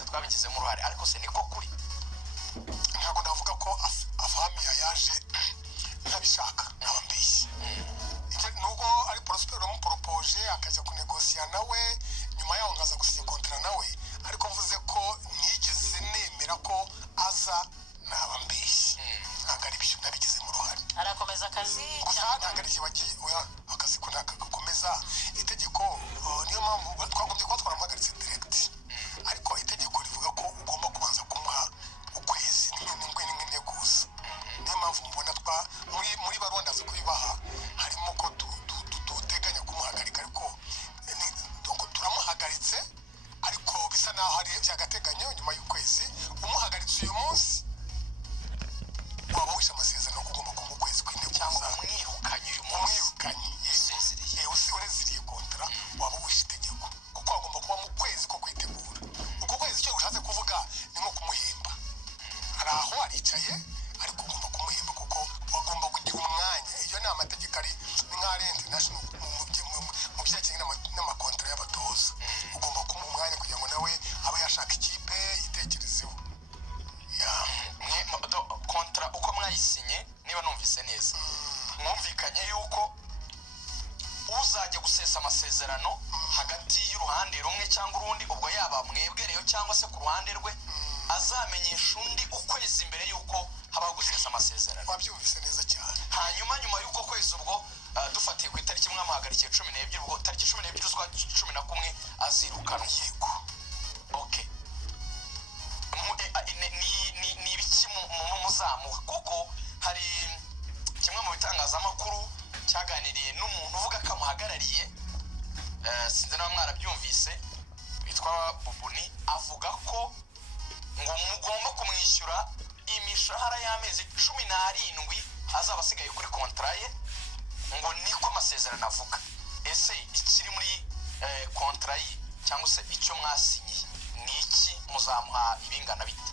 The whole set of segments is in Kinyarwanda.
twese twabigizemo uruhare ariko se niko kuri ntabwo ndavuga ko afamiya yaje ntabishaka nabambeshye nubwo ari Prospero muporopoje akajya kunegosiya nawe nyuma yaho ngaza gusinya kontra nawe ariko mvuze ko ntigeze nemera ko aza nabambeshye ntabwo ari bisho nabigizemo uruhare arakomeza akazi gusa ntabwo ari ikibagiye akazi ko ntagakomeza itegeko niyo mpamvu twagombye kuba twaramuhagaritse direct ariko itegeko rivuga ko ugomba kubanza kumuha ukwezi n'integuza niyo mpamvu mubona muri baronda zo kubibaha harimo ko duteganya kumuhagarika ariko turamuhagaritse ariko bisa naho ari by'agateganyo nyuma y'ukwezi umuhagaritse uyu munsi waba wishe amasezerano ko ugomba kumuha ukwezi kw'integuza cyangwa umwirukanye uyu munsi ureziriye kontra waba wishe itegeko kuko agomba kuba mu kwezi ko kwitegura uko kwezi icyo ushatse kuvuga ni nko kumuhemba hari aho aricaye ariko ugomba kumuhemba kuko wagomba kugira umwanya iyo ni amategeko ari nk'ari international mu byerekeranye n'amakontra y'abatoza ugomba kumuha umwanya kugira ngo nawe abe yashaka ikipe yitekerezeho kontra uko mwayisinye niba numvise neza mwumvikanye yuko uzajya gusesa amasezerano hagati y'uruhande rumwe cyangwa urundi ubwo yaba mwebwereyo cyangwa se ku ruhande rwe azamenyesha undi ukwezi imbere yuko habaho gusesa amasezerano wabyumvise neza cyane hanyuma nyuma y'uko kwezi ubwo dufatiye ku itariki mwamuhagarikiye 12 ubwo tariki 12 z'ukwa 11 azirukanwa yego okay ni ibiki muzamuha kuko hari kimwe mu bitangazamakuru cyaganiriye n'umuntu uvuga ko amuhagarariye sinzi niba mwarabyumvise witwa Bubuni avuga ko ngo mugomba kumwishyura imishahara y'amezi 17 azaba asigaye kuri kontra ye ngo niko amasezerano avuga ese ikiri muri kontra ye cyangwa se icyo mwasinyiye ni iki muzamuha ibingana bite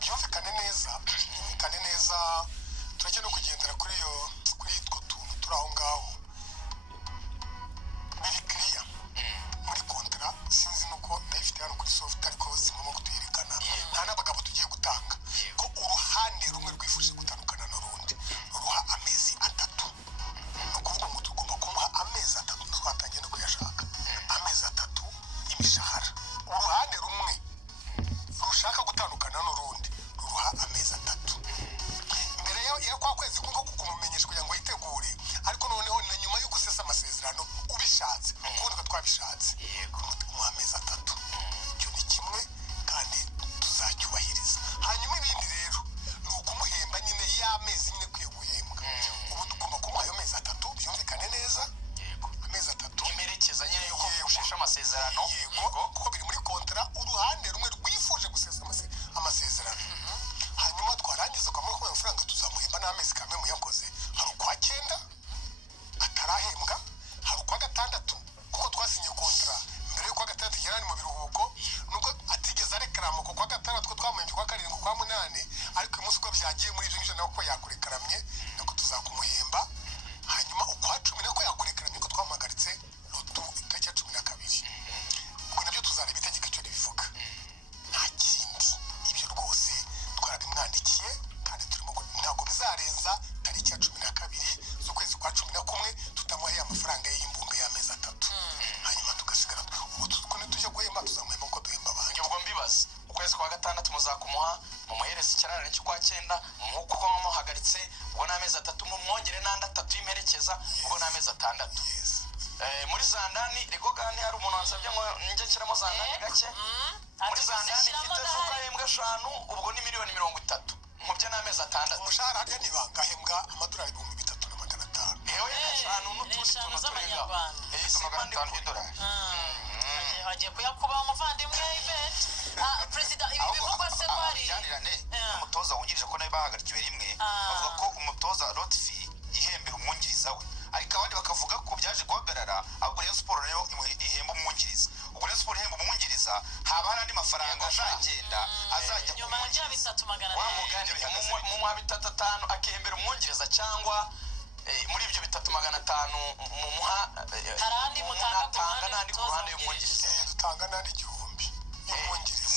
byumvikane neza tureke no kugendera kuri utwo tuntu turi aho ngaho biri clear muri kontra sinzi nuko ndayifite hano kuri soft ariko zimwe kutuyerekana nta n'abagabo tugiye gutanga ko uruhande rumwe rwifuje gutandukana n'urundi ruha amezi 3 no kuvuga ngo tugomba kumuha amezi 3 twatangiye no kuyashaka amezi 3 imishahara uruhande rumwe rushaka gutandukana n'urundi ruha amezi 3 mbere ya kwa kwezi kuko kumumenyesha kugira ngo yitegure ariko noneho na nyuma yo gusesa amasezerano ubishatse kuko twabishatse yego mu amezi 3 cyo ni kimwe kandi tuzacyubahiriza hanyuma ibindi rero ni ukumuhemba nyine y'amezi nyine kwiye guhembwa ubu tugomba kumuha ayo mezi 3 byumvikane neza yego amezi 3 imerekeza nyine yuko ushesha amasezerano yego kuko biri muri kontra uruhande rumwe rwifuje gusesa amasezerano hanyuma twarangiza kwa muri amafaranga tuzamuhemba n'amezi kamwe muyakoze hari ukwa 9 atarahembwa hari ukwa 6 kuko twasinye kontra mbere y'ukwa 6 yarani mu biruhuko nubwo atigeze arekarama kuko kwa 6 twamuhembye kwa 7 kwa 8 ariko umunsi uko byagiye muri ibyo nako yakurekaramye nako tuzakumuhemba hanyuma ukwa 10 nako yakurekaramye ko twamuhagaritse rutu itariki ya 12 ubwo nabyo tuzareba itegeko icyo ribivuga nta kindi ibyo rwose twarabimwandikiye kandi turimo ntabwo bizarenza tariki ya 12 z'ukwezi kwa 11 tutamuhaye amafaranga y'imbumbe y'amezi 3 hanyuma tugasigara ubu tujya guhemba tuzamuhemba uko duhemba abandi ubwo mbibaza ukwezi kwa 6 muzakumuha mumuhereza ikirarane cyo kwa 9 nk'uko mwamuhagaritse ubwo n'amezi 3 mumwongere n'andi 3 y'imerekeza ubwo n'amezi 6 muri Zandani rego gani hari umuntu wansabye ngo nje kiramo Zandani gake muri Zandani mfite zuka hembwa 5 ubwo ni miliyoni 30 nkubye n'amezi 6 umushahara hajya ni bangahembwa amadolari 3,500 yewe n'eshanu n'utundi tuntu turenga $500 hagiye kuyakuba umuvandimwe Yvette president ibi bivugwa se kwari umutoza wungirije ko nawe bahagarikiwe rimwe bavuga ko umutoza Lotfi ihembera umwungiriza we ariko abandi bakavuga ko byaje guhagarara ahubwo Rayon Sport nayo ihemba umwungiriza ubwo Rayon Sport ihemba umwungiriza haba hari andi mafaranga azagenda azajya nyuma ya 3,400 wamuganira mu 3,500 akihembera umwungiriza cyangwa muri ibyo 3,500 mumuha harandi mutanga n'andi ku ruhande y'umwungiriza dutanga n'andi 1,000 y'umwungiriza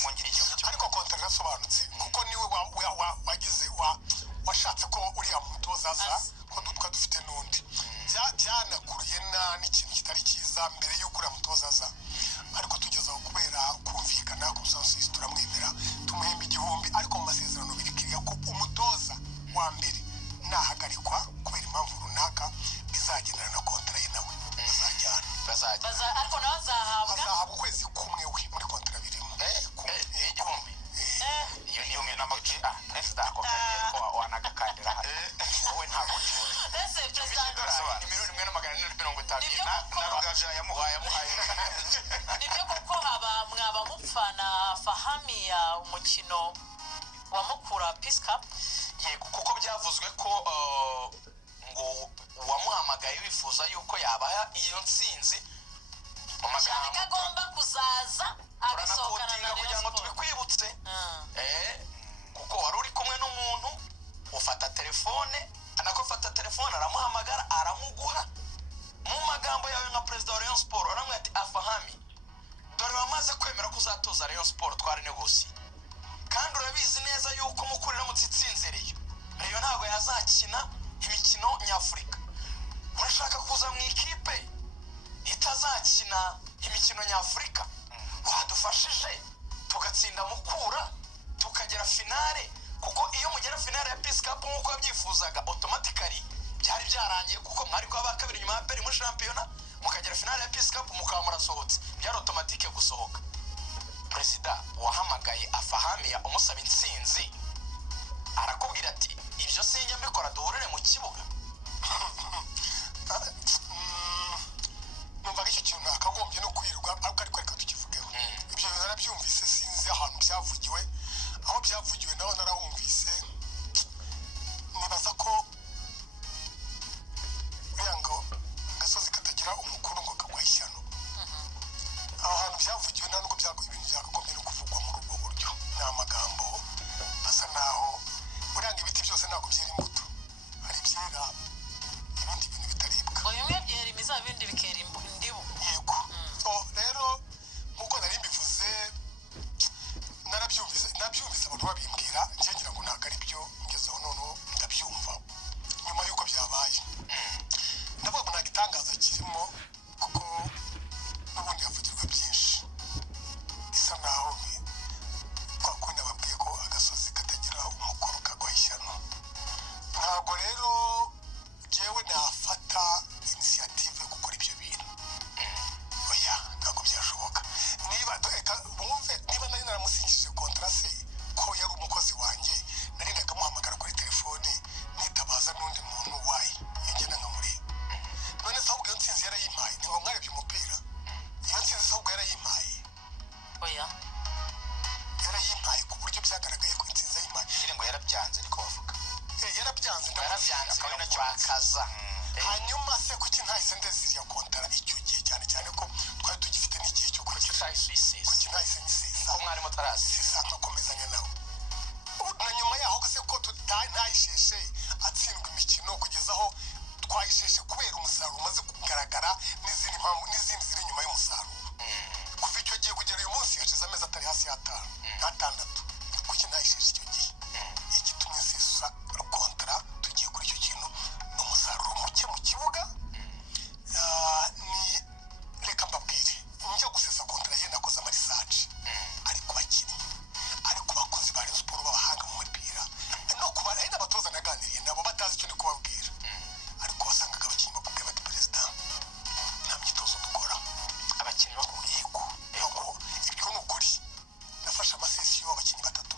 afahamiya umukino wa Mukura Peace Cup. yego kuko byavuzwe ko ngo wamuhamagaye wifuza yuko yabaha iyo ntsinzi mu cyane ko magambo agomba kuzaza agasohokana na kugira Rayon ngo Sport. tubikwibutse kuko wari uri kumwe n'umuntu ufata telefone ufata telefone aramuhamagara aramuguha mu magambo yawe nka perezida wa Rayon Sport aramubwira ati afahami dore wamaze kwemera ko uzatoza Rayon Sport twari negosiye kandi urabizi neza yuko Mukura iramutse itsinze Rayon ntabwo yazakina imikino nyafurika urashaka kuza mu ikipe itazakina imikino nyafurika wadufashije tugatsinda Mukura tukagera finale kuko iyo mugera finale ya Peace Cup nk'uko yabyifuzaga automatically byari byarangiye kuko mwari kwa bakabiri nyuma ya peri muri shampiyona mukagera finale ya Peace Cup mukaba murasohotse byari automatique gusohoka perezida wahamagaye afahamiya umusaba intsinzi arakubwira ati ibyo sinjya mbikora duhurire mu kibuga numva icyo kintu nakagombye no kwirirwa ariko reka tukivugeho ibyo bintu narabyumvise sinzi ahantu byavugiwe aho byavugiwe naho narahumvise nibaza ko uriya ngo agasozi katagira umukuru ngo kagwa ishyano aho hantu byavugiwe nta nubwo ibintu byakagombye no kuvugwa muri ubwo buryo ni amagambo asa naho uriya ngo ibiti byose ntabwo byera imbuto hari ibyera ibindi bintu bitaribwa ngo bimwe byera imiza ibindi bikera indibu yego rero nk'uko nari mbivuze nabyumvise abantu babimbwira njye ngira ngo ntabwo ari byo ngezeho noneho ndabyumva nyuma y'uko byabaye ndavuga ngo nta gitangaza kirimo kuko n'ubundi havugirwa byinshi bisa naho kwa kundi babwiye ko agasozi katagira umukuru kagwa ishyano ntabwo rero njyewe nafata inisiyative yo gukora ibyo bintu oya ntabwo byashoboka niba nari naramusingishije kontrase ko yari umukozi wanjye narindaga muhamagara kuri telefone nitabaza n'undi muntu wayi yagenda nkamureba none se ahubwo iyo ntsinzi yarayimpaye ni ngo mwarebye umupira iyo ntsinzi se ahubwo yarayimpaye oya yarayimpaye ku buryo byagaragaye ko intsinzi yayimpaye nyine ngo yarabyanze ariko bavuga yarabyanze akaba ari kurakaza hanyuma se kuki ntahise ndezira iyo kontara icyo gihe cyane cyane ko twari tugifite n'igihe cyo kuki utahise uyisesa kuki ntahise nyisesa ko mwari mutarasesa sesa nkakomezanya nawe na nyuma yaho se ko ntayisheshe atsindwa imikino kugeza aho twayisheshe kubera umusaruro umaze kugaragara n'izindi mpamvu n'izindi ziri inyuma y'umusaruro kuva icyo gihe kugera uyu munsi hashize amezi atari hasi y'atandatu kuki ntayisheshe icyo gihe igitumye sesa kontara tugiye kuri icyo kintu ni umusaruro muke mu kibuga ni reka mbabwire njya gusesa kontara ye nakoze amarisaci ari ku bakinnyi ari ku bakozi ba Rayon Sport b'abahanga mu mupira no kuba ari n'abatoza naganiriye nabo batazi icyo ndi kubabwira ariko wasangaga abakinnyi bakubwira bati perezida nta myitozo dukora abakinnyi bakubwiye yego ibyo ni ukuri nafashe amasesiyo abakinnyi batatu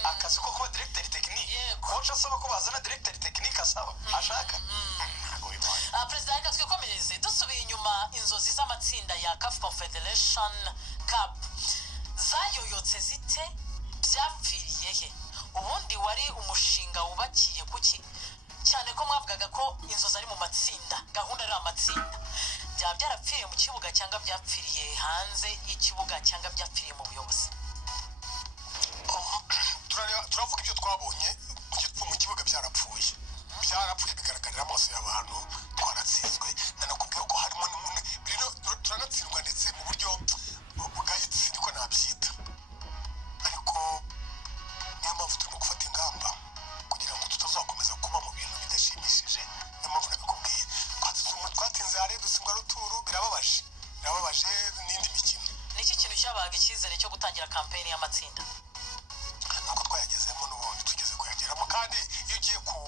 ni akazi ko kuba directeur technique coach asaba ko bazana directeur technique asaba ashaka ntago bibaye. Perezida reka twikomereze dusubiye inyuma inzozi z'amatsinda ya CAF Confederation Cup zayoyotse zite byapfiriye he ubundi wari umushinga wubakiye kuki cyane ko mwavugaga ko inzozi ari mu matsinda gahunda ari amatsinda byaba byarapfiriye mu kibuga cyangwa byapfiriye hanze y'ikibuga cyangwa byapfiriye mu buyobozi? turavuga ibyo twabonye mu kibuga byarapfuye bigaragarira amaso y'abantu twaratsinzwe nanakubwiye ko harimo turanatsindwa ndetse mu buryo bugayitse niko nabyita ariko niyo mpamvu turimo gufata ingamba kugira ngo tutazakomeza kuba mu bintu bidashimishije. niyo mpamvu nabikubwiye twatsinze hare dutsindwa ruturu birababaje n'indi mikino. Niki kintu cyabaga icyizere cyo gutangira kampeni y'amatsinda? nuko twayagezemo n'ubundi tugeze kuyageramo kandi iyo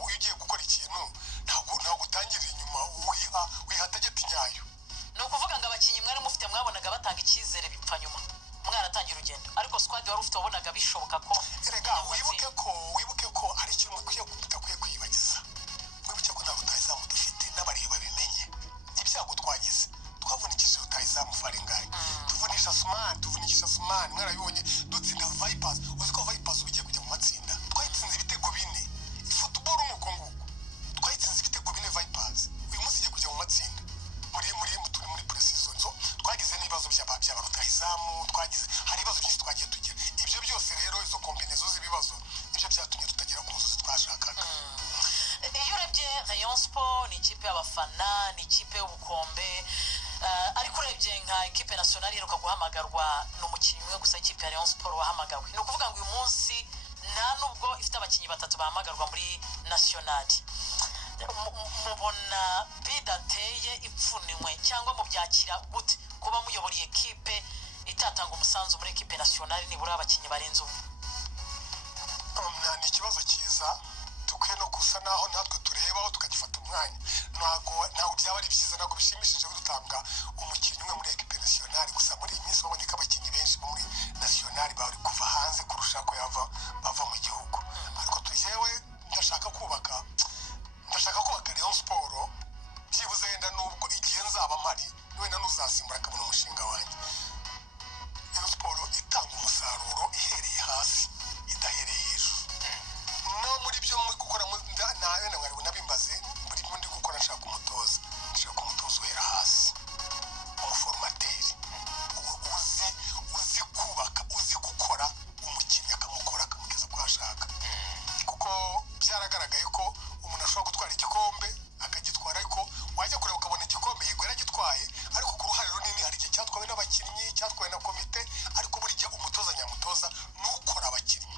ugiye gukora ikintu ntabwo utangirira inyuma wiha tageti nyayo. Ni ukuvuga ngo abakinnyi mwari mufite mwabonaga batanga icyizere bipfa nyuma mwaratangira urugendo ariko squad wari ufite wabonaga bishoboka ko erega wibuke ko ari ikintu utakwiye kwiyibagiza. wibuke ko nta rutahizamu dufite n'abareba babimenye ibyago twagize twavunikishije rutahizamu Faringayi tuvunikisha Sumani mwarabibonye dutsinda Vipers. uzi ko Vipers ugiye kujya mu matsinda twayitsinze ibitego 4 football nuko nguko twayitsinze ibitego 4 Vipers. uyu munsi igiye kujya mu matsinda muri pre-season so twagize n'ibibazo by'aba rutahizamu hari ibibazo byinshi twagiye tugira. ibyo byose rero izo kombinezo z'ibibazo nibyo byatumye tutagera ku nzozi twashakaga. iyo urebye Rayon Sport ni ikipe y'abafana ni ikipe y'ubukombe ariko urebye nka equipe nationale iheruka guhamagarwa n'umukinnyi umwe gusa ikipe ya Rayon Sport wahamagawe. ni ukuvuga ngo uyu munsi nta nubwo ifite abakinnyi 3 bahamagarwa muri nationale. mubona bidateye ipfunwe cyangwa mubyakira gute kuba muyobora equipe itatanga umusanzu muri equipe nationale nibura abakinnyi barenze umwe? ni ikibazo cyiza tukwiye no gusa naho natwe turebaho tukagifata umwanya. ntabwo byaba ari byiza ntabwo bishimishije gutanga umukinnyi umwe muri equipe nationale gusa muri iyi minsi baboneka abakinnyi benshi bo muri nationale bari kuva hanze kurusha ko bava mu gihugu. ariko tuyewe ndashaka kubaka Rayon Sport byibuze wenda nubwo igihe nzaba mpari wenda n'uzasimbura akabona umushinga wanjye. Rayon Sport itanga umusaruro ihereye hasi idahereye hejuru. no muri byo muri gukora nawe mwari nabimbaze muri ndi gukora nshaka umutoza uhera hasi umuformateri uzi kubaka uzi gukora umukinnyi akamugeza ko ashaka kuko byaragaragaye ko umuntu ashobora gutwara igikombe akagitwara ariko wajya kureba ukabona igikombe yego yaragitwaye ariko ku ruhare runini hari igihe cyatwawe n'abakinnyi cyatwawe na komite ariko buri gihe umutoza nyamutoza n'ukora abakinnyi.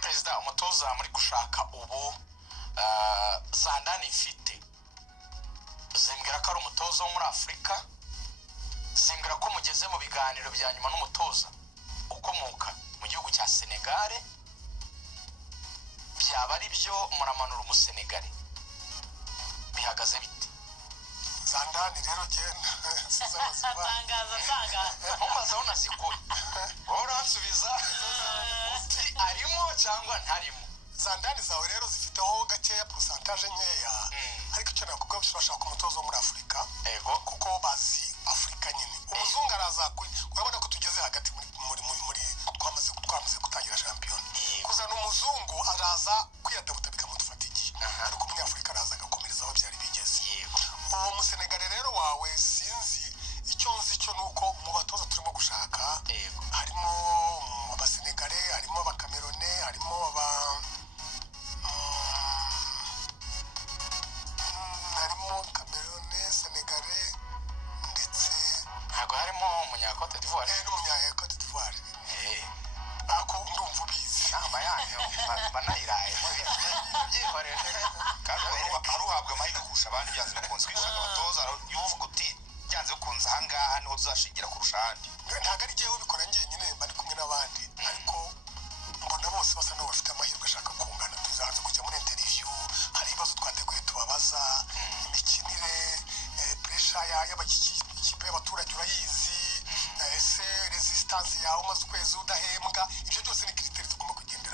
Perezida umutoza muri gushaka ubu Zandani ifite zimbwira ko ari umutoza wo muri Afurika zimbwira ko mugeze mu biganiro bya nyuma n'umutoza ukomoka mu gihugu cya Senegal byaba ari byo muramanura umusenegari bihagaze bite? Zandani rero genda tangaza mumaze unazikuye uransubiza uti arimo cyangwa ntarimo. Zandani zawe rero zifiteho gakeya pourcentage nkeya ariko icyo nakubwa bashaka umutozo muri Afurika kuko bazi Afurika nyine. umuzungu araza urabona ko tugeze hagati muri twamaze gutangira shampiyona. kuzana umuzungu araza kwiyadabuta bikamudufata igihe ariko umunyafurika araza agakomereza aho byari bigeze. uwo musenegare rero wawe sinzi icyo nzi cyo nuko mu batoza turimo gushaka harimo abasenegare harimo abakamerone harimo Cameroon Senegale ndetse ntabwo harimo umunyakote d'Ivoire n'umunyakote d'Ivoire ako ndumva ubizi nama yanyu banayiraye byihorere kandi aruhabwa amahirwe kurusha abandi byanze bikunze kwishaka abatoza iyo uvuga uti byanze bikunze ahangaha niho tuzashingira kurusha ahandi. ntabwo ari jyewe ubikora njyenyine mba ndi kumwe n'abandi ariko mbona bose basa n'aho bafite amahirwe ashaka kungana. tuzaza kujya muri interview hari ibibazo twateguye tubabaza imikinire pressure y'abakipe y'abaturage urayizi ese resistance yawe umaze ukwezi udahembwa ibyo byose ni criteri tugomba kugenda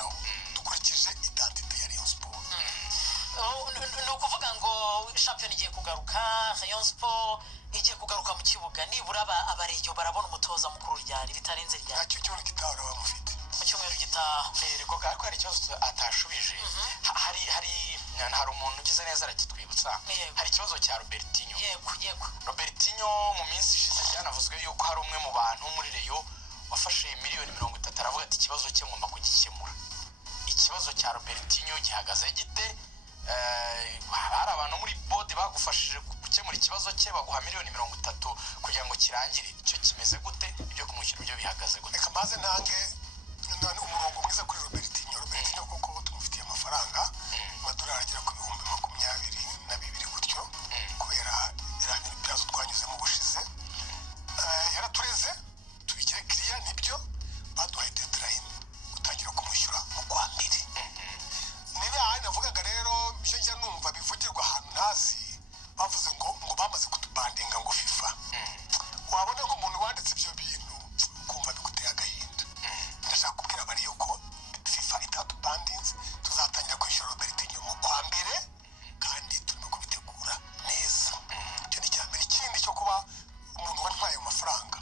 Rayon Sport igiye kugaruka mu kibuga nibura abareyo barabona umutoza mukuru ryari bitarenze ryari nacyo cyone gitahora bamufite mu cyumweru gitaha riko ko hari ikibazo atashubije hari umuntu ugize neza arakitwibutsa hari ikibazo cya Robertinho yego Robertinho mu minsi ishize byanavuzwe yuko hari umwe mu bantu muri Reyo wafashe miliyoni 30 aravuga ati ikibazo cye ngomba kugikemura ikibazo cya Robertinho gihagaze gite hari abantu muri bodi bagufashije gukemura ikibazo cye baguha miliyoni 30 kugira ngo kirangire icyo kimeze gute ibyo kumwishyura ibyo bihagaze gute reka maze ntange umurongo mwiza kuri Robertinho koko tumufitiye amafaranga amadolari agera ku bihumbi 22 gutyo kubera ibibazo twanyuzemo ubushize yaratureze tubigire kiriya nibyo baduhaye deadline gutangira kumwishyura mu kwa mbere niba ahandi navugaga rero ibyo njya numva bivugirwa ahantu ntazi bavuze ngo bamaze kutubandinga ngo FIFA wabona nk'umuntu wanditse ibyo bintu ukumva biguteye agahinda ndashaka kubwira bari yuko FIFA itatubandinze tuzatangira kwishyura Robertinho mu kwa mbere kandi turimo kubitegura neza icyo ni cya mbere ikindi cyo kuba umuntu wantwaye ayo mafaranga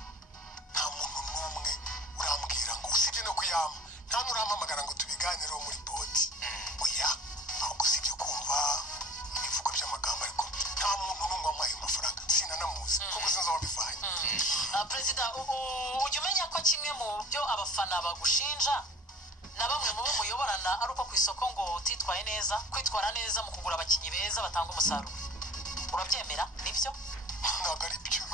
nta muntu n'umwe urambwira ngo usibye no kuyama nta n'urampamagara ngo tubiganireho muri bodi oya ahubwo usibye kumva ibivugo by'amagambo ariko nta muntu n'umwe wampaye ayo mafaranga sinanamuzi kuko sinzi aho bivanye perezida ujya umenya ko kimwe mu byo abafana bagushinja na bamwe mu bo muyoborana ari uko ku isoko ngo utitwaye neza kwitwara neza mu kugura abakinnyi beza batanga umusaruro urabyemera nibyo ntabwo ari byo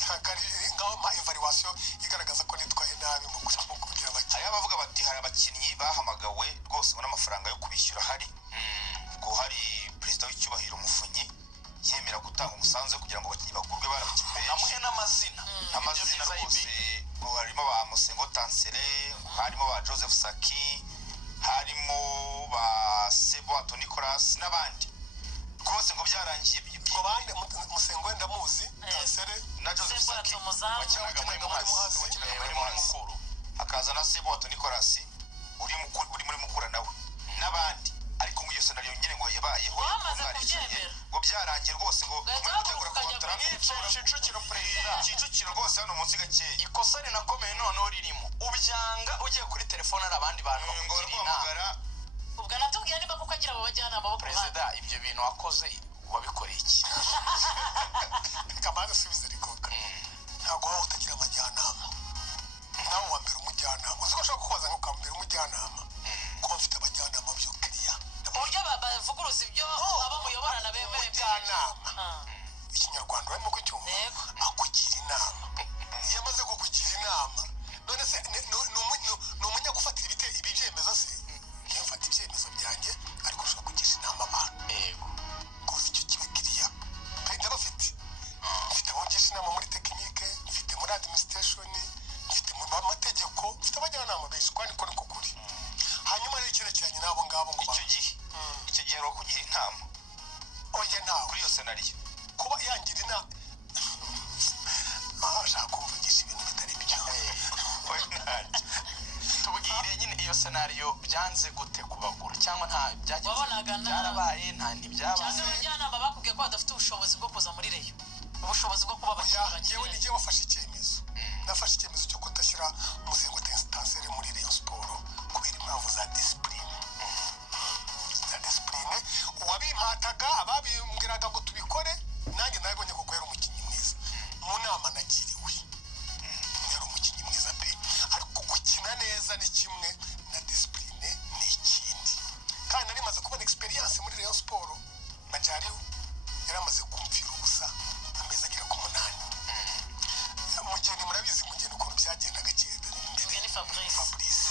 ntabwo ari ngaho ma evaluation igaragaza ko nitwaye nabi mu kugira abakinnyi hari abavuga bati hari abakinnyi bahamagawe rwose ubona amafaranga yo kubishyura hari ubwo hari perezida w'icyubahiro Mufunyi yemera gutanga umusanzu kugira ngo abakinnyi bagurwe barakipe namuhe n'amazina rwose ngo harimo ba Musengo Tansere harimo ba Joseph Saki harimo ba Sebo Nicolas n'abandi rwose ngo byarangiye ngo bande Musengo ndamuzi Tansere na Joseph Saki wakinaga muri Mukuru hakaza na Sebo Nicolas uri muri Mukura nawe n'abandi ariko ngo iyo scenario nyine ngo yabayeho ngo byarangiye rwose ngo muri gutegura kontra Kicukiro perezida Kicukiro rwose hano munsi gakeya ikosa rinakomeye noneho ririmo ubyanga ugiye kuri telefone ari abandi bantu ngo rwamagara ubwo natubwiye niba kuko agira abo bajyanama bo perezida ibyo bintu wakoze wabikoreye iki kamaze subize rikoka ntabwo waba utagira amajyanama nawe wambere umujyanama uzi ko ushobora kukubaza ngo ukambera umujyanama kuba mfite abajyanama byo kiriya uburyo bavuguruza ibyo abo muyoborana bemeye umujyanama ikinyarwanda urimo kucyumva akugira inama iyo amaze kukugira inama none se ni umunyagufatira ibi byemezo se niyo mfata ibyemezo byanjye ariko ushobora kugisha inama abantu rwose icyo kibe kiriya ndabafite mfite abogisha inama muri tekinike mfite muri administration mfite mu mategeko mfite abajyanama benshi kandi ko niko kuri hanyuma rero icyerekeranye n'abo ngabo ngo icyo gihe rero kugira inama oya ntawe kuri iyo scenario kuba yangira inama ashaka kumvugisha ibintu bitari byo tubwire nyine iyo scenario byanze gute kubagura cyangwa nta byarabaye nta ntibyabaye cyangwa abajyanama bakubwiye ko badafite ubushobozi bwo kuza muri Reyo ubushobozi bwo kuba yewe nijye wafashe icyemezo nafashe icyemezo cyo kudashyira Musengo Tansere muri Rayon Sport kubera impamvu za discipline uwabimpataga ababimbwiraga ngo tubikore nanjye nabibonye kuko yari umukinnyi mwiza mu nama nagiriwe yari umukinnyi mwiza pe ariko gukina neza ni kimwe na discipline ni ikindi kandi nari maze kubona experience muri Rayon Sport Majariwa yari amaze kumvira ubusa amezi agera ku 8 mugeni murabizi mugeni ukuntu byagendaga kera imbere Fabrice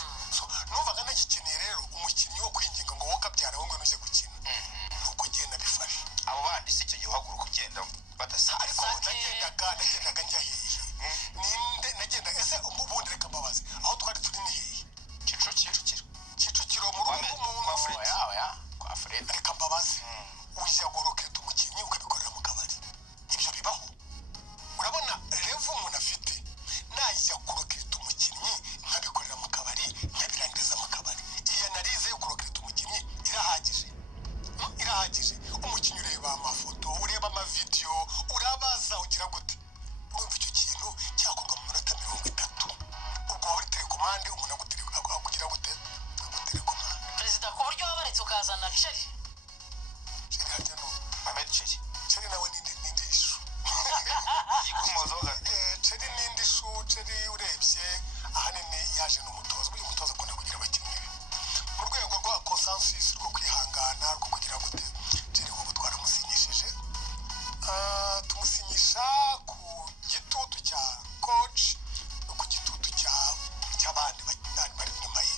Sheri Sheri harya no Ahmed Cheri Sheri nawe nindi ishu yikomozaho Cheri nindi ishu Cheri urebye ahanini yaje n'umutoza uyu mutoza akunda kugira abakinnyi mu rwego rwa consensus rwo kwihangana rwo kugira gute Cheri ubu twaramusinyishije tumusinyisha ku gitutu cya coach no ku gitutu cy'abandi bari inyuma ye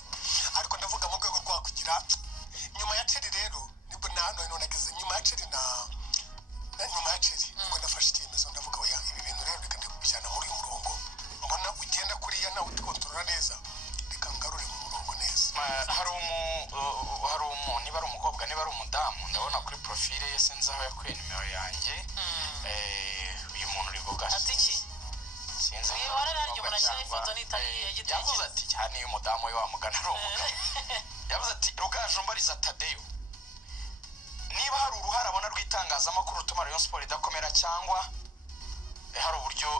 ariko ndavuga mu rwego rwa kugira nyuma ya Cheri rero nibwo none nageze nyuma ya Cheri nyuma ya Cheri nibwo nafashe icyemezo ndavuga oya ibi bintu rero reka ndikubijyana muri uyu murongo mbona ugenda kuriya nawe utikontorora neza reka ngarure mu murongo neza hari niba ari umukobwa niba ari umudamu ndabona kuri profile ye sinzi aho yakuye nimero yanjye uyu muntu uri bugashye ati iki sinzi warararyo murashyira ifoto nitagiye gitekerezo yavuze ati cyane uyu mudamu we wamugana ari umugabo yavuze ati Rugaju Mbariza Tadeyo niba hari uruhare abona rw'itangazamakuru rutuma Rayon Sport idakomera cyangwa hari uburyo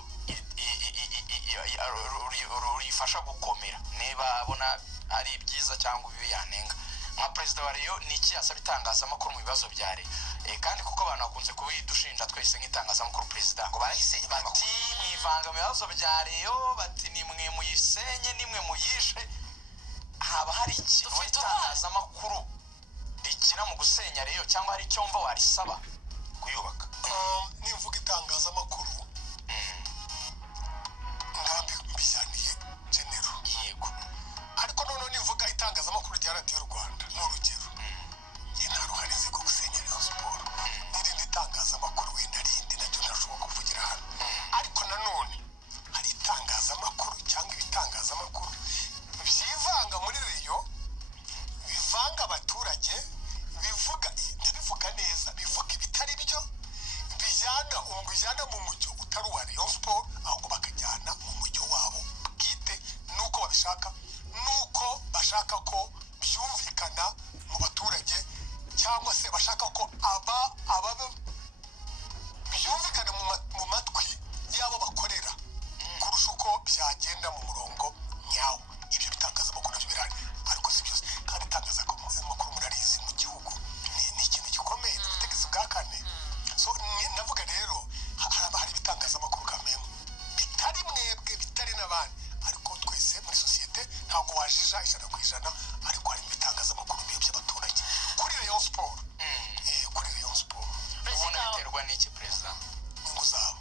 ruyifasha gukomera niba abona ari byiza cyangwa ibibi yanenga nka perezida wa Rayon ni iki asaba itangazamakuru mu bibazo bya Rayon kandi kuko abantu bakunze kubidushinja twese nk'itangazamakuru perezida ngo barayisenye bati mwivanga mu bibazo bya Rayon bati nimwe muyisenye nimwe muyishe haba hari ikintu itangazamakuru rikina mu gusenya Rayon cyangwa hari icyo mva warisaba kuyubaka nimvuga itangazamakuru ngambi mbijyaniye genero yego ariko noneho nivuga itangazamakuru rya radiyo Rwanda n'urugero ye nta ruhare nzi ko gusenya Rayon Sport n'irindi tangazamakuru wenda rindi nacyo ntashobora kuvugira hano ariko nanone hari itangazamakuru cyangwa ibitangazamakuru byivanga muri Rayon bivanga abaturage ndabivuga neza bivuga ibitari byo bijyana mu mujyo utari uwa Rayon Sport ahubwo bakajyana mu mujyo wabo bwite nuko babishaka nuko bashaka ko byumvikana mu baturage cyangwa se bashaka ko aba byumvikana mu matwi y'abo bakorera kurusha uko byagenda mu murongo nyawo ibyo bitangazamakuru nabyo birahari ariko si byose kandi itangazamakuru murarizi mu gihugu ni ikintu gikomeye ni ubutegetsi bwa kane so navuga rero hari ibitangazamakuru kameme bitari mwebwe bitari n'abandi ariko twese muri sosiyete ntabwo wajija 100% ariko hari ibitangazamakuru by'abaturage kuri Rayon Sport kuri Rayon Sport ubona biterwa n'iki perezida inyungu zabo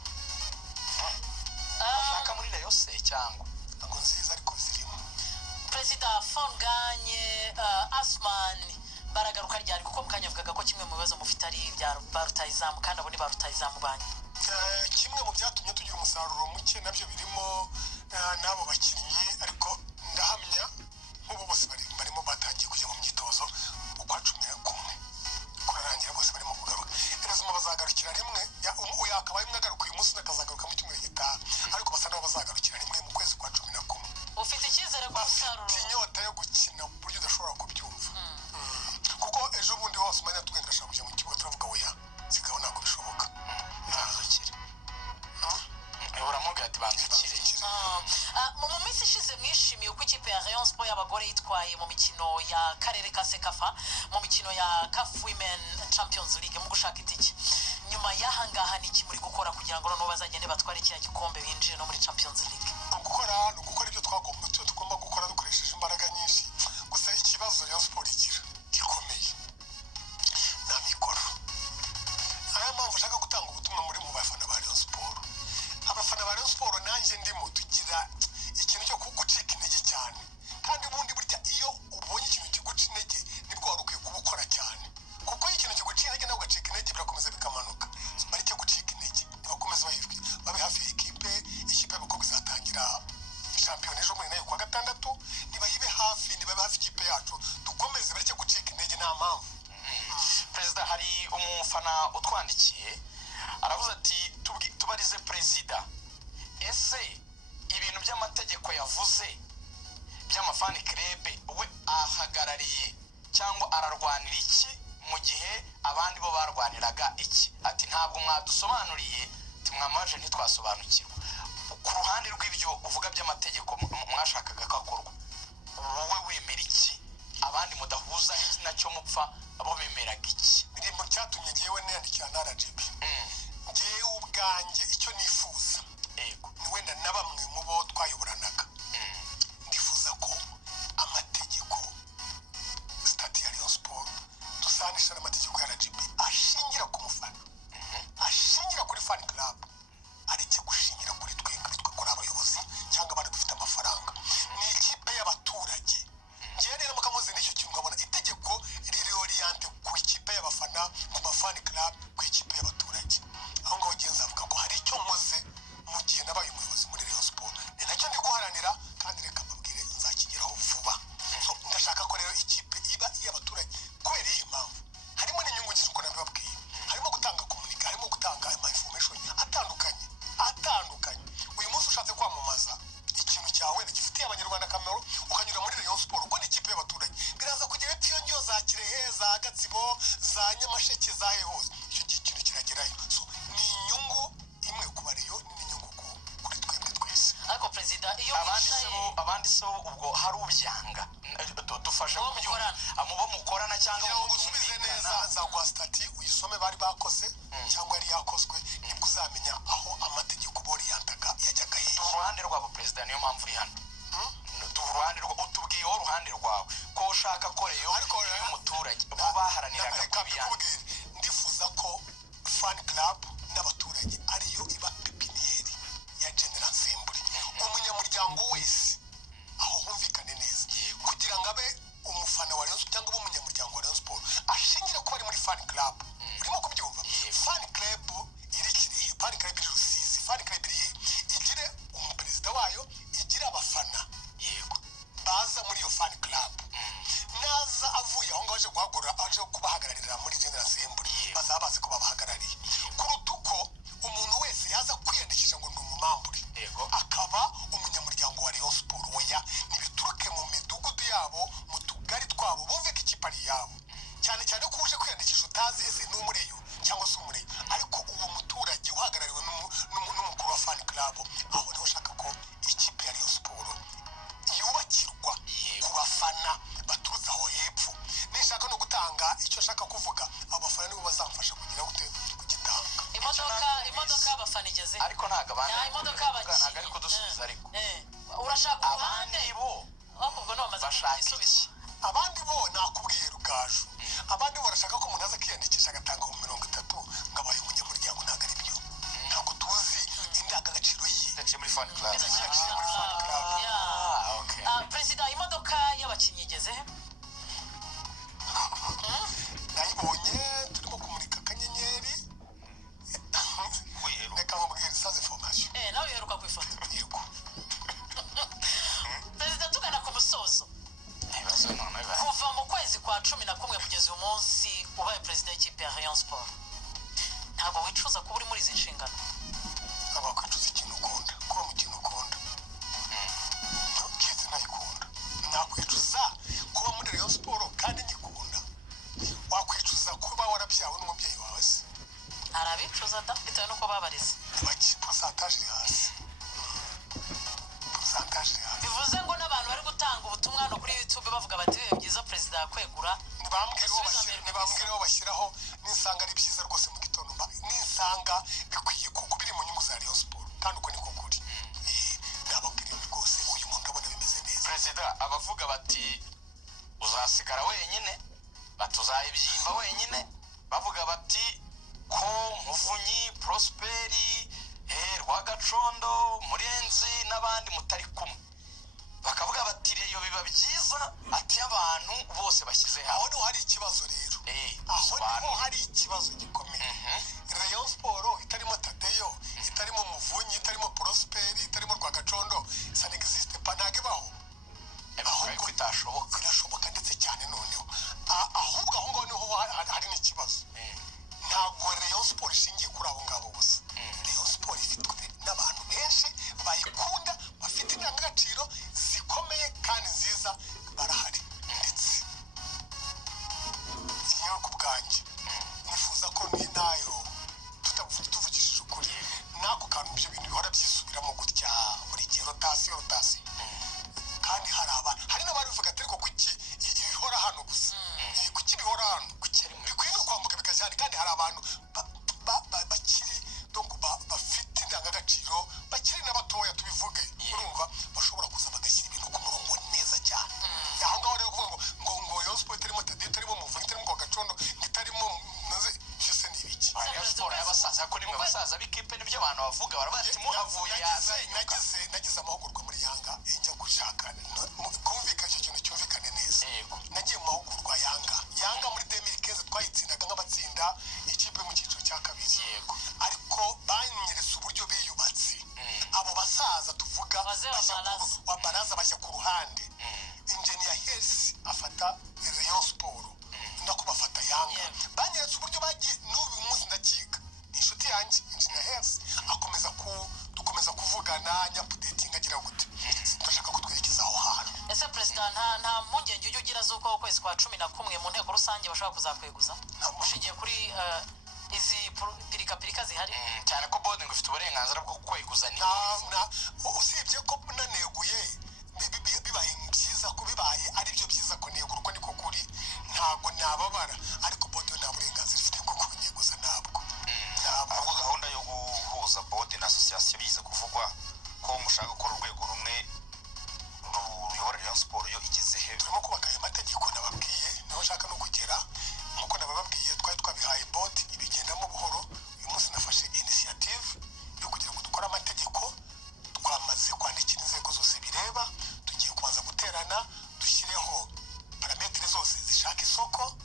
bashaka muri Rayon se cyangwa ngo nziza ariko zirimo perezida Fonganye Asmani baragaruka ryari kuko mukanya avugaga ko kimwe mu bibazo mufite ari ibya barutayizamu kandi abo ni barutayizamu banyu kimwe mu byatumye tugira umusaruro muke nabyo birimo n'abo bakinnyi ariko ndahamya nk'ubu bose barimo batangiye kujya mu myitozo ukwa 11 kurarangira bose barimo kugaruka erezuma bazagarukira rimwe yakaba rimwe agaruka uyu munsi nakazagaruka mu cyumweru gitaha ariko basa nabo bazagarukira rimwe mu kwezi kwa 11 ufite icyizere ku musaruro inyota yo gukina ku buryo udashobora kubyumva kuko ejo bundi hose umenya tugenda ashaka kujya mu kibuga turavuga oya sigaho ntabwo bishoboka ntabikire uramubwira ati banzukire mu minsi ishize mwishimiye uko ikipe ya Rayon Sport y'abagore yitwaye mu mikino ya karere ka Sekafa mu mikino ya CAF Women Champions League mu gushaka itike nyuma y'ahangaha niki muri gukora kugira ngo noneho bazagende batware iki gikombe binjire no muri Champions League gukora ibyo tugomba gukora dukoresheje imbaraga nyinshi gusa ikibazo Rayon Sport igira gikomeye na mikoro aya mpamvu ushaka gutanga ubutumwa muri mu bafana ba Rayon Sport abafana ba Rayon Sport nanjye ndimo tugira ikintu cyo gucika intege cyane kandi ubundi burya iyo ubonye ikintu kiguca intege nibwo wari ukwiye kubukora cyane kuko iyo ikintu kiguca intege nawe ugacika intege birakomeza bikamanuka bari cyo gucika intege bakomeza babe hafi y'ikipe y'abakobwa izatangira shampiyona ejo muri nayo kwa gatandatu nibayibe hafi ikipe yacu dukomeze bari cyo gucika intege nta mpamvu perezida hari umufana utwandikiye aravuze ati tubarize perezida ese ibintu by'amategeko yavuze by'amafani club we ahagarariye cyangwa ararwanira iki mu gihe abandi bo barwaniraga iki ati ntabwo mwadusobanuriye timwamaje ntitwasobanukirwa ku ruhande rw'ibyo uvuga by'amategeko mwashakaga kakorwa wowe wemera iki abandi mudahuza nacyo mupfa abo bemera y'ikipe ya Rayon Sport ntabwo wicuza kuba uri muri izi nshingano abakwicuza ikintu ukunda kuba mu kintu ukunda kizi nayikunda nakwicuza kuba muri Rayon Sport kandi nyikunda wakwicuza kuba warabyawe n'umubyeyi wawe se hari abicuza da bitewe n'uko babarize baki pourcentage iri hasi pourcentage iri hasi bivuze ngo n'abantu bari gutanga ubutumwa no kuri YouTube bavuga bati bibe byiza perezida yakwegura ntibambwire aho bashyiraho ninsanga ari byiza rwose mu gitondo ninsanga bikwiye kuko biri mu nyungu za Rayon Sport kandi uko niko kuri nababwire rwose uyu muntu abona bimeze neza perezida abavuga bati uzasigara wenyine batuzayibyimba wenyine bavuga bati ko Muvunyi Prosperi Rwagacondo Murenzi n'abandi mutari kumwe bakavuga bati rero biba byiza ati abantu bose bashyize aho hamwe niho hari ikibazo rero aho niho hari ikibazo gikomeye Rayon Sport itarimo Tadeyo itarimo Muvunyi itarimo Prosperi itarimo Rwagacondo ça n'existe pas ntagebaho ahubwo bitashoboka birashoboka ndetse cyane noneho ahubwo aho ngaho niho hari n'ikibazo ntabwo Rayon Sport ishingiye kuri abo ngabo gusa Rayon Sport ifitwe n'abantu benshi bayikunda bafite indangagaciro zikomeye kandi nziza barahari ndetse yewe ku bwanjye nifuza ko nayo tuvugishije ukuri n'ako kantu ibyo bintu bihora byisubiramo gutya buri gihe rotasiyo kandi hari n'abari bivuga ati ariko kuki bihora hano gusa kuki bihora hano bikwiye no kwambuka bikajya kandi hari abantu bakiri bafite indangagaciro bakiri n'abatoya tubivuge urumva bashobora kuza bagashyira ibintu ku murongo neza cyane aho ngaho rero kuvuga ngo Rayon Sport itarimo Tadeyo itarimo Muvunyi itarimo Rwagacondo itarimo maze byose ni ibiki Rayon Sport y'abasaza ko nimwe basaza b'ikipe nibyo abantu bavuga barabati muhavuye yasenyuka nagize amahugurwa muri Yanga njya gushaka kumvikana icyo kintu cyumvikane neza nagiye mu mahugurwa Yanga muri 2015 twayitsindaga nk'abatsinda ikipe mu cyiciro cya kabiri ariko banyeretse uburyo biyubatse abo basaza tuvuga wa baraza bashya ku ruhande Engineer Hersi afata Rayon Sport ndako bafata Yanga banyeretse uburyo bagiye n'ubu munsi ndakiga inshuti yanjye Engineer Hersi dukomeza kuvugana nyapdating agira gute ndashaka ko twerekeza aho hantu ese perezida nta mpungenge ujya ugira z'uko ukwezi kwa 11 mu nteko rusange bashobora kuzakweguza ushingiye kuri izi pirikapirika zihari cyane ko boarding ifite uburenganzira bwo kweguza usibye ko naneguye bibaye byiza ko bibaye ari byo byiza ko negura uko niko kuri ntabwo nababara ariko boarding nta burenganzira ifite bwo kunyeguza ntabwo ahubwo gahunda yo guhuza boarding na association bize kuvugwa ko mushaka gukora urwego rumwe ruyobora Rayon Sport yo igeze he turimo kubaka ayo mategeko nababwiye niho nshaka no kugera nkuko nabababwiye twari twabihaye board ibigendamo buhoro uyu munsi nafashe initiative yo kugira ngo dukore amategeko twamaze kwandikira inzego zose bireba tugiye kubanza guterana dushyireho parametre zose zishaka isoko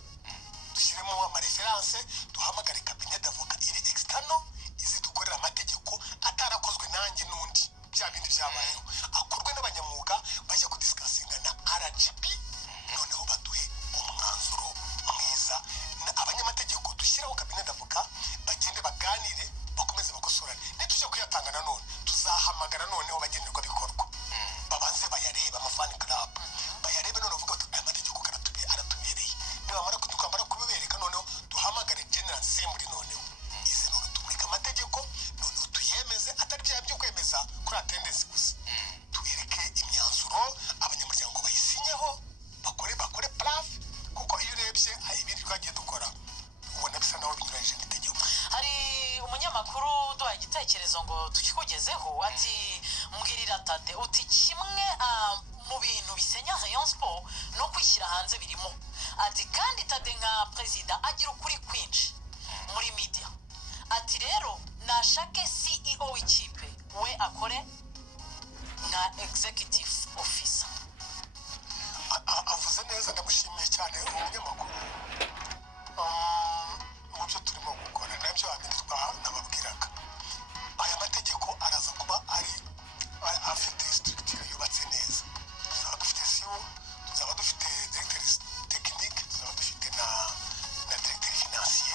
dushyiremo amareferanse duhamagare cabinet d'avocat iri external izi dukorera amategeko atarakozwe nanjye n'undi bya bindi byabayeho akorwe n'abanyamwuga bajya kudisikasinga na RGB noneho baduhe umwanzuro mwiza abanyamategeko dushyiraho cabinet d'avocat bagende baganire bakomeze bakosorane nitujya kuyatanga nanone tuzahamagara noneho bagenerwa bikorwa babanze bayarebe amafani club bayarebe none uvuga aya mategeko aratubereye nibamara kubibereka noneho duhamagare general assembly noneho izi none tumurika amategeko noneho tuyemeze atari bya byo kwemeza kuri attendance gusa tubereke imyanzuro abanyamuryango bayisinyeho bakore plaf kuko iyo urebye ibindi twagiye dukora ubona bisa naho binyuranyije n'itegeko hari umunyamakuru duha igitekerezo ngo tukikugezeho ati mbwirira Tade uti kimwe mu bintu bisenya Rayon Sport no kwishyira hanze birimo ati kandi Tade nka perezida agira ukuri kwinshi muri media ati rero nashake CEO w'ikipe we akore nka executive officer avuze neza ndamushimiye cyane umunyamakuru mu byo turimo gukora nabyo nababwiraga aya mategeko araza kuba ari afite structure yubatse neza tuzaba dufite CEO tuzaba dufite directeur technique tuzaba dufite na directeur financier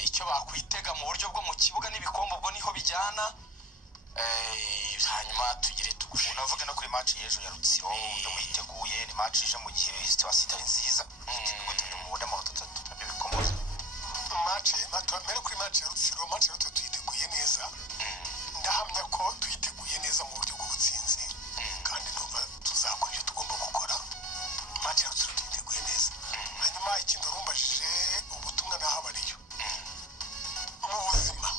icyo bakwitega mu buryo bwo mu kibuga n'ibikombe ubwo niho bijyana hanyuma tugire tugushe. Unavuga no kuri match y'ejo ya Rutsiro yo mwiteguye ni match ije mu gihe situation itari nziza gute mubona mu 3 nabyo bikomoza match mbere kuri match ya Rutsiro tuyiteguye neza ndahamya ko tuyiteguye neza mu buryo bw'ubutsinzi kandi numva tuzakora ibyo tugomba gukora match ya Rutsiro tuyiteguye neza hanyuma ikindi rumbajije ubutumwa nahabariyo mu buzima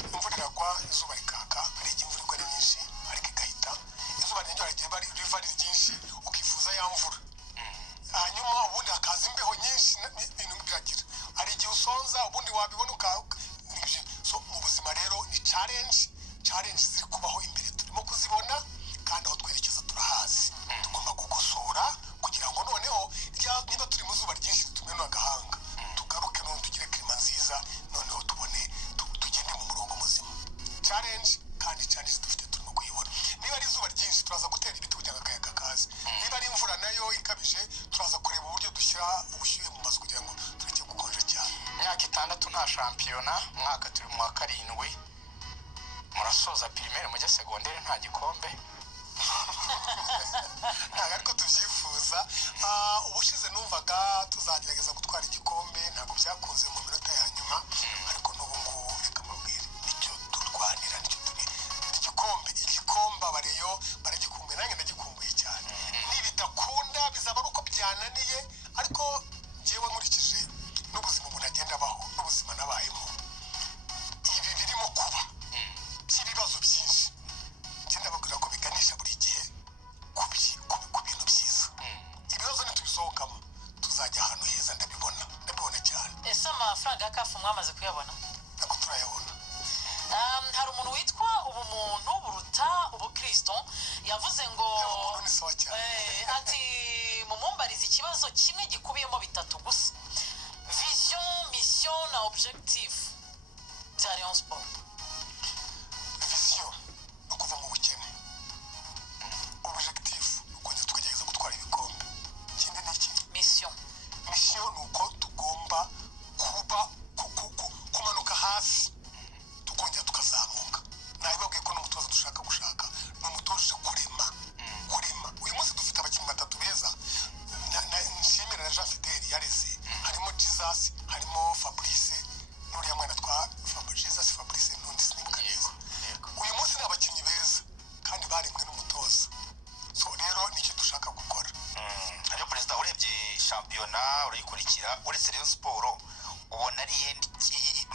imvura iragwa izuba rikaka hari igihe imvura igwa ari nyinshi ariko igahita izuba ryinjira riva ari ryinshi ukifuza ya mvura hanyuma ubundi hakaza imbeho nyinshi ibintu biragira hari igihe usonza ubundi wabibona so mu buzima rero ni challenge ziri kubaho imbere turimo kuzibona kandi aho twerekeza turahazi tugomba gukosora kugira ngo noneho niba turi mu zuba ryinshi tumenwe agahanga tugaruke none tugire klima nziza noneho tubone tugende mu murongo muzima challenge dufite turimo kuyibona niba ari izuba ryinshi turaza gutera ibiti kugira ngo akayaga kaze niba ari imvura nayo ikabije turaza kureba uburyo dushyira ubushyuhe mu mazu kugira ngo tureke gukonja cyane. Imyaka 6 nta shampiyona mwaka turi mu wa 7 murasoza primaire mujya secondaire nta gikombe ntabwo ariko tubyifuza ubushize numvaga tuzagerageza gutwara igikombe ntabwo byakunze mu minota ya nyuma ariko n'ubu ngubu reka mabwire nicyo turwanira nicyo turi igikombe abareyo baragikumbuye nanjye ndagikumbuye cyane nibidakunda bizaba ari uko byananiye ariko njyewe nkurikije n'ubuzima umuntu agenda abaho n'ubuzima nabayemo ibi birimo kuba by'ibibazo byinshi ngenda bakubwira ko biganisha buri gihe ku bintu byiza ibibazo ntitubisohokamo tuzajya ahantu heza ndabibona cyane. Ese amafaranga ya kafu mwamaze kuyabona? ntabwo turayabona. Hari umuntu witwa ubumuntu buruta ubukristo yavuze ngo ati mumumbarize ikibazo kimwe gikubiyemo 3 gusa vision mission na objectif bya Rayon Sport. Vision no kuva mu bukene, objectif ukongera tukagerageza gutwara ibikombe, ikindi ni iki? Mission ni uko tugomba kumanuka hasi tukongera tukazamuka. Nabibabwiye ko n'umutoza dushaka ni umutoza kurema. Uyu munsi dufite abakinnyi 3 beza nshimira na Jean Fidel yareze, harimo Jesus, harimo Fabrice n'uriya mwana Fabrice n'undi sinibuka neza. Uyu munsi ni abakinnyi beza kandi baremwe n'umutoza, so rero nicyo dushaka gukora. Ariyo perezida urebye shampiyona urayikurikira uretse Rayon Sport ubona ari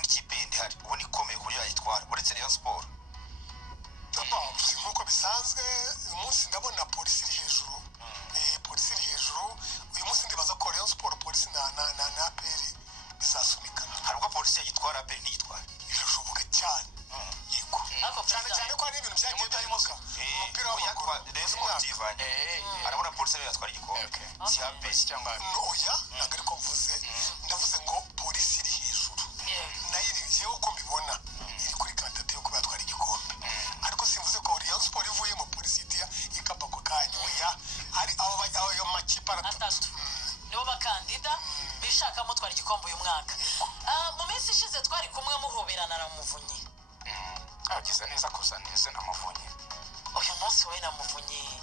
ikipe yindi hari ubona ikomeye kuri yayitwara uretse Rayon Sport. Nk'uko bisanzwe uyu munsi ndabona polisi iri hejuru. Polisi iri hejuru uyu munsi ndibaza ko Rayon Sport polisi na APR bizasunikana. Hari ubwo polisi yagitwara APR ntigitwara birashoboka cyane. Yego cyane ko hari ibintu byagiye birimuka umupira w'amaguru Rayon Sport ivanye arabona polisi ariyo yatwara igikombe si APR cyangwa oya ntabwo ariko mvuze ndavuze ngo polisi iri hejuru nayo iriye uko mbibona iri kuri kandidatire yo kuba yatwara igikombe, ariko simvuze ko Rayon Sport ivuyemo polisi ikapa ako kanya oya ari ayo makipe 3 nibo bakandida bishaka mutwara igikombe uyu mwaka. Mu minsi ishize twari kumwe muhoberana na Muvunyi. Agize neza kuza neza na Muvunyi. Uyu munsi we na Muvunyi